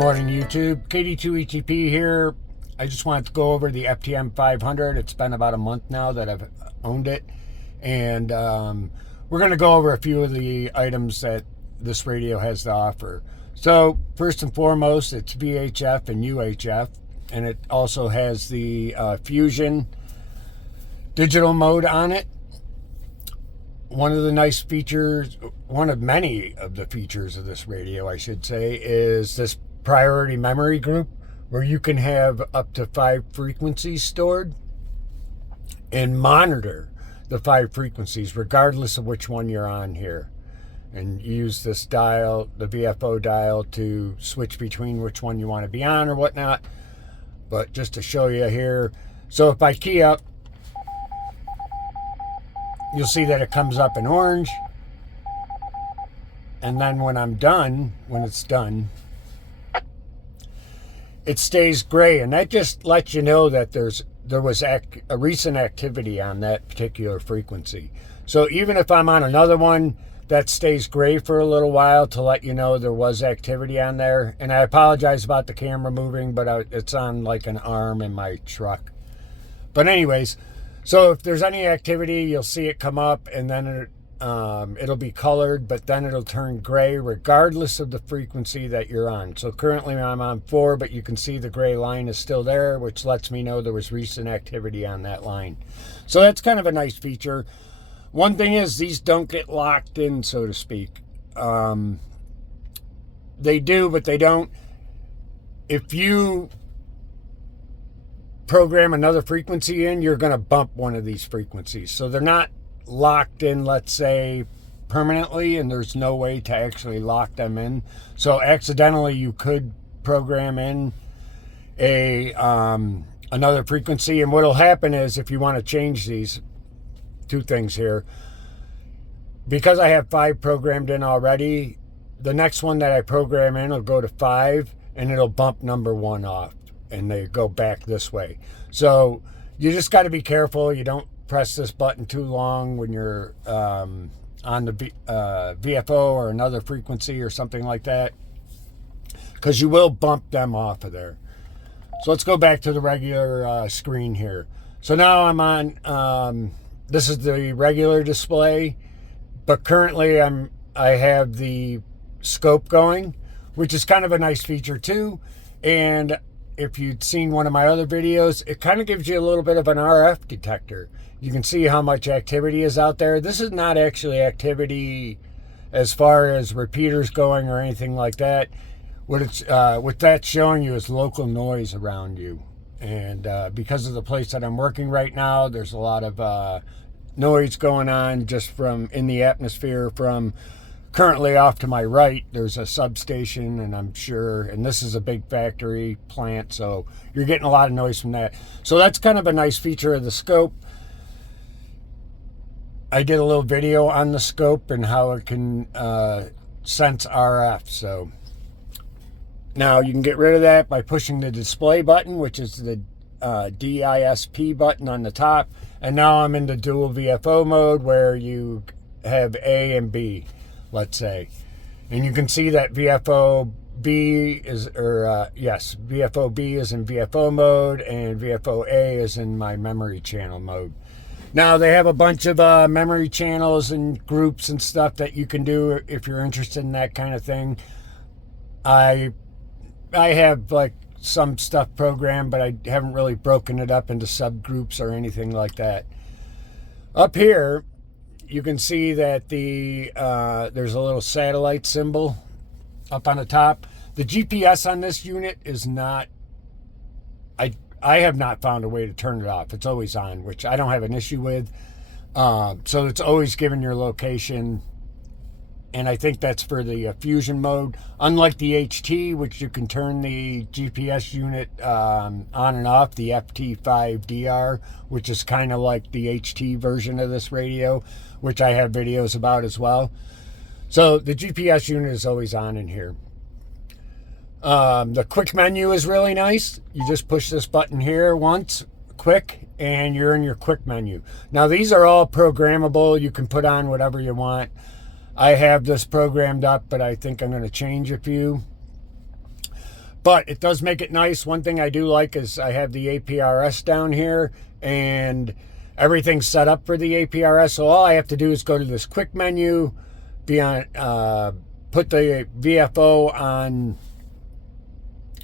morning, YouTube. KD2ETP here. I just wanted to go over the FTM500. It's been about a month now that I've owned it. And we're going to go over a few of the items that this radio has to offer. So, first and foremost, it's VHF and UHF. And it also has the Fusion digital mode on it. One of the nice features, one of many of the features of this radio, I should say, is this priority memory group where you can have up to 5 frequencies stored and monitor the 5 frequencies regardless of which one you're on here. And you use this dial, the VFO dial, to switch between which one you want to be on or whatnot. But just to show you here, so if I key up, you'll see that it comes up in orange. And then when I'm done, when it's done, it stays gray. And that just lets you know that there was a recent activity on that particular frequency. So even if I'm on another one, that stays gray for a little while to let you know there was activity on there. And I apologize about the camera moving, but it's on like an arm in my truck. But anyways, so if there's any activity, you'll see it come up, and then it'll be colored, but then it'll turn gray regardless of the frequency that you're on. So currently I'm on 4, but you can see the gray line is still there, which lets me know there was recent activity on that line. So that's kind of a nice feature. One thing is, these don't get locked in, so to speak. They do, but they don't. If you program another frequency in, you're going to bump one of these frequencies. So they're not locked in, let's say, permanently, and there's no way to actually lock them in. So accidentally you could program in a another frequency, and what'll happen is, if you want to change these, 2 things here, because I have 5 programmed in already, the next one that I program in will go to 5 and it'll bump number 1 off, and they go back this way. So you just got to be careful. You don't press this button too long when you're on the VFO or another frequency or something like that, because you will bump them off of there. So let's go back to the regular screen here. So now I'm on, this is the regular display, but currently I have the scope going, which is kind of a nice feature too. And if you'd seen one of my other videos, it kind of gives you a little bit of an RF detector. You can see how much activity is out there. This is not actually activity as far as repeaters going or anything like that. What that's showing you is local noise around you. And because of the place that I'm working right now, there's a lot of noise going on just from in the atmosphere from currently off to my right. There's a substation, and I'm sure, and this is a big factory plant, so you're getting a lot of noise from that. So that's kind of a nice feature of the scope. I did a little video on the scope and how it can sense RF. So now you can get rid of that by pushing the display button, which is the DISP button on the top. And now I'm in the dual VFO mode, where you have A and B, let's say. And you can see that VFO B is, VFO B is in VFO mode, and VFO A is in my memory channel mode. Now they have a bunch of memory channels and groups and stuff that you can do if you're interested in that kind of thing. I have like some stuff programmed, but I haven't really broken it up into subgroups or anything like that. Up here, you can see that there's a little satellite symbol up on the top. The GPS on this unit is not, I have not found a way to turn it off. It's always on, which I don't have an issue with. So it's always giving your location, and I think that's for the fusion mode. Unlike the HT, which you can turn the GPS unit on and off, the FT500DR, which is kind of like the HT version of this radio, which I have videos about as well. So the GPS unit is always on in here. The quick menu is really nice. You just push this button here once, quick, and you're in your quick menu. Now these are all programmable. You can put on whatever you want. I have this programmed up, but I think I'm going to change a few. But it does make it nice. One thing I do like is I have the APRS down here, and everything's set up for the APRS. So all I have to do is go to this quick menu, put the VFO on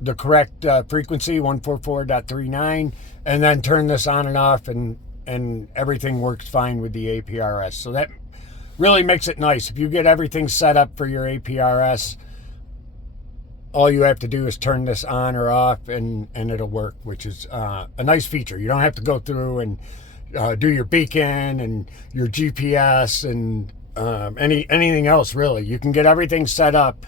the correct frequency, 144.39, and then turn this on and off, and everything works fine with the APRS. So that really makes it nice. If you get everything set up for your APRS, all you have to do is turn this on or off, and it'll work, which is a nice feature. You don't have to go through and do your beacon and your GPS and anything else, really. You can get everything set up,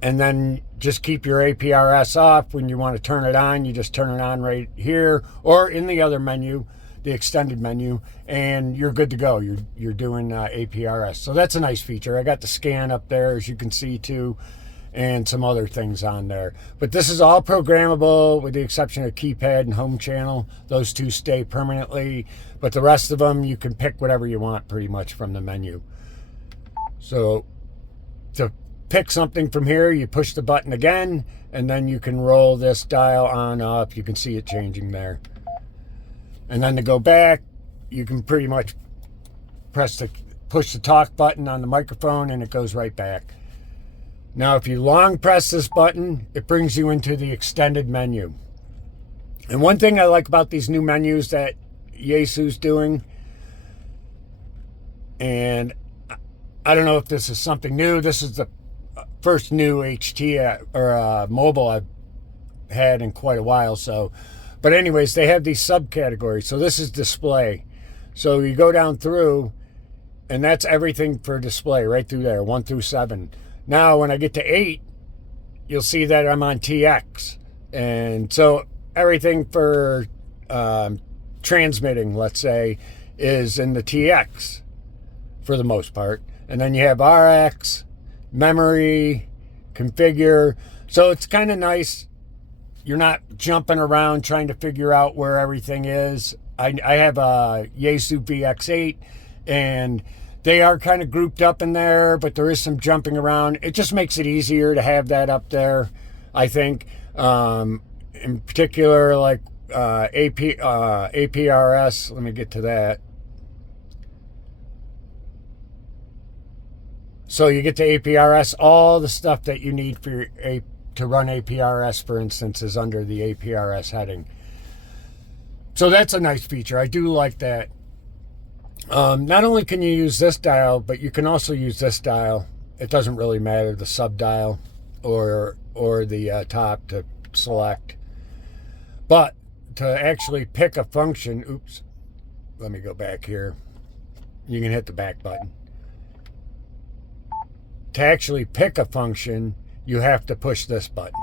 and then just keep your APRS off. When you want to turn it on, you just turn it on right here or in the other menu, the extended menu, and you're good to go. You're doing APRS. So that's a nice feature. I got the scan up there, as you can see, too, and some other things on there. But this is all programmable with the exception of keypad and home channel. Those two stay permanently, but the rest of them you can pick whatever you want pretty much from the menu. So to pick something from here, you push the button again, and then you can roll this dial on up. You can see it changing there. And then to go back, you can pretty much push the talk button on the microphone, and it goes right back. Now, if you long press this button, it brings you into the extended menu. And one thing I like about these new menus that Yaesu's doing, and I don't know if this is something new. This is the first new HT or mobile I've had in quite a while. So, but anyways, they have these subcategories. So this is display. So you go down through, and that's everything for display right through there, 1 through 7. Now, when I get to 8, you'll see that I'm on TX. And so everything for transmitting, let's say, is in the TX for the most part. And then you have RX, memory, configure. So it's kind of nice. You're not jumping around trying to figure out where everything is. I have a yaesu VX8, and they are kind of grouped up in there, but there is some jumping around. It just makes it easier to have that up there, I think. In particular, like APRS. Let me get to that. So you get to APRS. All the stuff that you need for to run APRS, for instance, is under the APRS heading. So that's a nice feature. I do like that. Not only can you use this dial, but you can also use this dial. It doesn't really matter, the sub dial or the top to select. But to actually pick a function, oops, let me go back here. You can hit the back button. To actually pick a function, you have to push this button.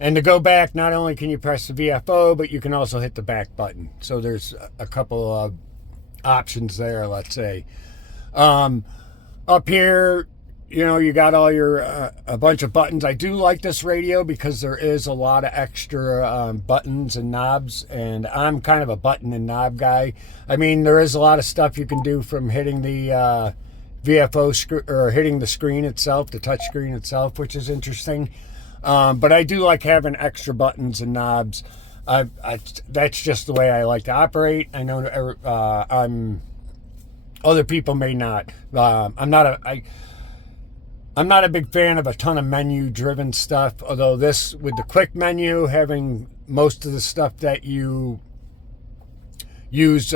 And to go back, not only can you press the VFO, but you can also hit the back button. So there's a couple of options there, let's say. Up here, you know, you got all your, a bunch of buttons. I do like this radio because there is a lot of extra buttons and knobs, and I'm kind of a button and knob guy. I mean, there is a lot of stuff you can do from hitting the VFO or hitting the screen itself, the touch screen itself, which is interesting. But I do like having extra buttons and knobs. That's just the way I like to operate. I know other people may not. I'm not a big fan of a ton of menu-driven stuff. Although this, with the quick menu, having most of the stuff that you use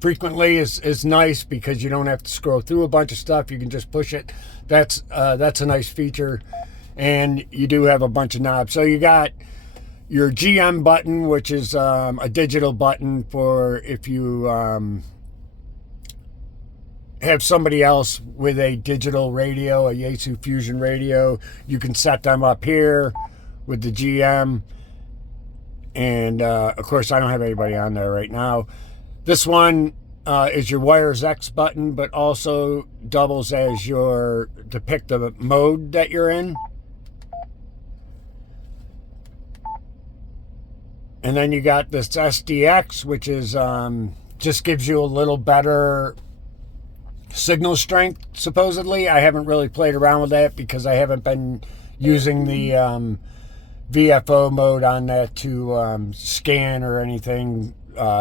frequently is nice because you don't have to scroll through a bunch of stuff. You can just push it. That's a nice feature. And you do have a bunch of knobs. So you got your GM button, which is a digital button for if you have somebody else with a digital radio, a Yaesu Fusion radio. You can set them up here with the GM. And of course, I don't have anybody on there right now. This one is your Wires X button, but also doubles as to pick the mode that you're in. And then you got this SDX, which is just gives you a little better signal strength, supposedly. I haven't really played around with that because I haven't been using the VFO mode on that to scan or anything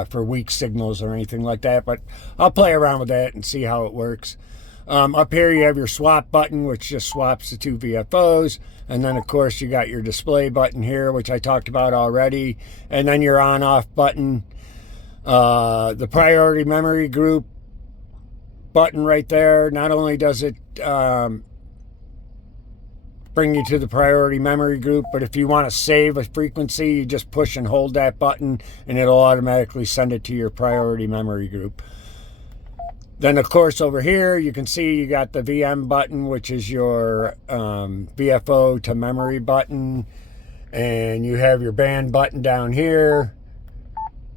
for weak signals or anything like that, but I'll play around with that and see how it works. Up here you have your swap button, which just swaps the two VFOs, and then of course you got your display button here, which I talked about already, and then your on-off button, the priority memory group button right there. Not only does it bring you to the priority memory group, but if you want to save a frequency, you just push and hold that button and it'll automatically send it to your priority memory group. Then of course over here you can see you got the VM button, which is your VFO to memory button, and you have your band button down here.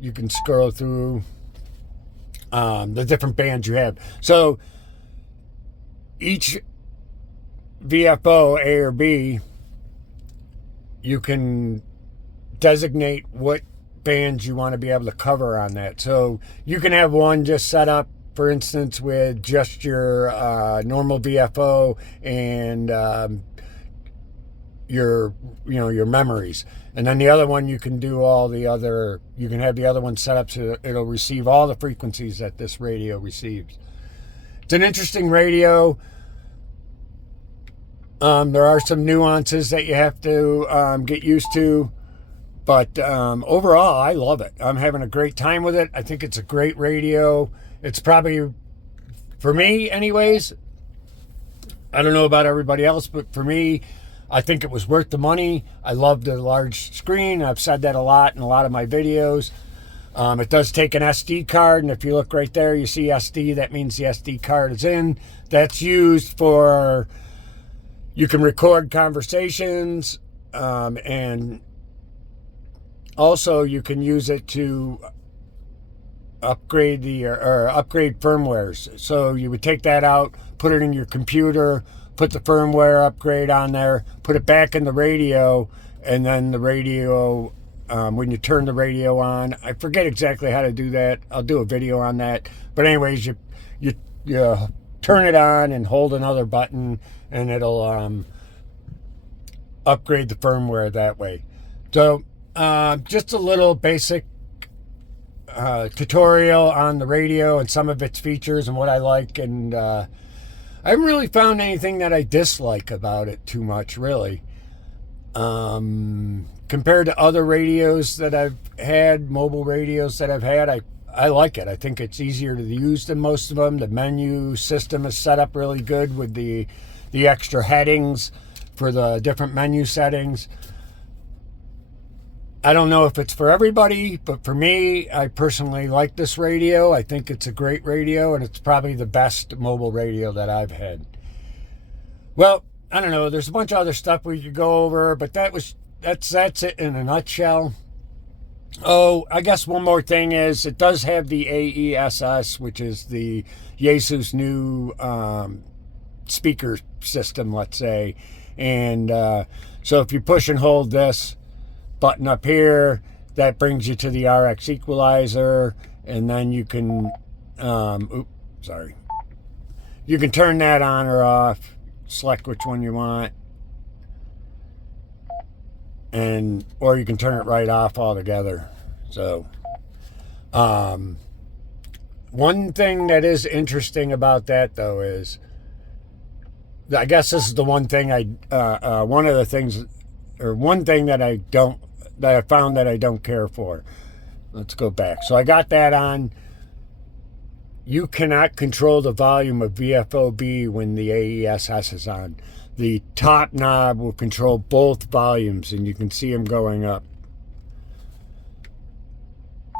You can scroll through the different bands you have. So each VFO, A or B, you can designate what bands you want to be able to cover on that. So you can have one just set up, for instance, with just your normal VFO and your memories, and then the other one you can do all the other. You can have the other one set up so it'll receive all the frequencies that this radio receives. It's an interesting radio. There are some nuances that you have to get used to, but overall, I love it. I'm having a great time with it. I think it's a great radio. It's probably, for me anyways, I don't know about everybody else, but for me, I think it was worth the money. I love the large screen. I've said that a lot in a lot of my videos. It does take an SD card, and if you look right there, you see SD. That means the SD card is in. That's used for, you can record conversations, and also you can use it to upgrade upgrade firmwares. So you would take that out, put it in your computer, put the firmware upgrade on there, put it back in the radio, and then the radio, when you turn the radio on, I forget exactly how to do that. I'll do a video on that. But anyways, you turn it on and hold another button, and it'll upgrade the firmware that way. So just a little basic tutorial on the radio and some of its features and what I like, and I haven't really found anything that I dislike about it too much, really. Compared to other radios that I've had, mobile radios that I've had, I like it. I think it's easier to use than most of them. The menu system is set up really good with the extra headings for the different menu settings. I don't know if it's for everybody, but for me, I personally like this radio. I think it's a great radio, and it's probably the best mobile radio that I've had. Well, I don't know. There's a bunch of other stuff we could go over, but that's it in a nutshell. Oh, I guess one more thing is it does have the AESS, which is the yaesu's new speaker system, let's say. And so if you push and hold this button up here, that brings you to the RX equalizer, and then you can you can turn that on or off, select which one you want, or you can turn it right off altogether. So one thing that is interesting about that, though, is I guess this is the one thing one thing that I found that I don't care for. Let's go back. So I got that on. You cannot control the volume of VFO-B when the AESS is on. The top knob will control both volumes, and you can see them going up.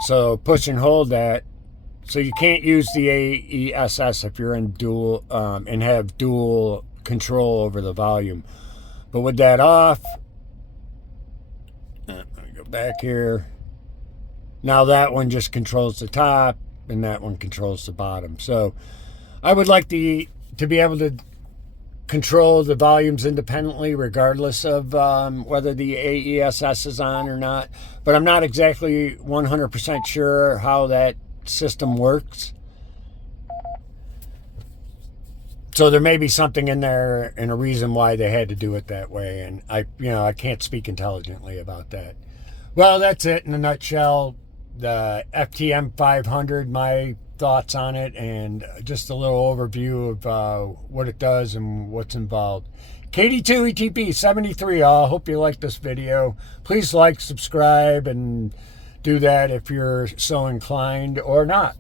So push and hold that. So you can't use the AESS if you're in dual and have dual control over the volume. But with that off, let me go back here. Now that one just controls the top, and that one controls the bottom. So I would like to be able to control the volumes independently, regardless of whether the AESS is on or not. But I'm not exactly 100% sure how that system works. So there may be something in there and a reason why they had to do it that way. And I can't speak intelligently about that. Well, that's it in a nutshell. The FTM500, my thoughts on it, and just a little overview of what it does and what's involved. KD2ETP73, I hope you like this video. Please like, subscribe, and do that if you're so inclined or not.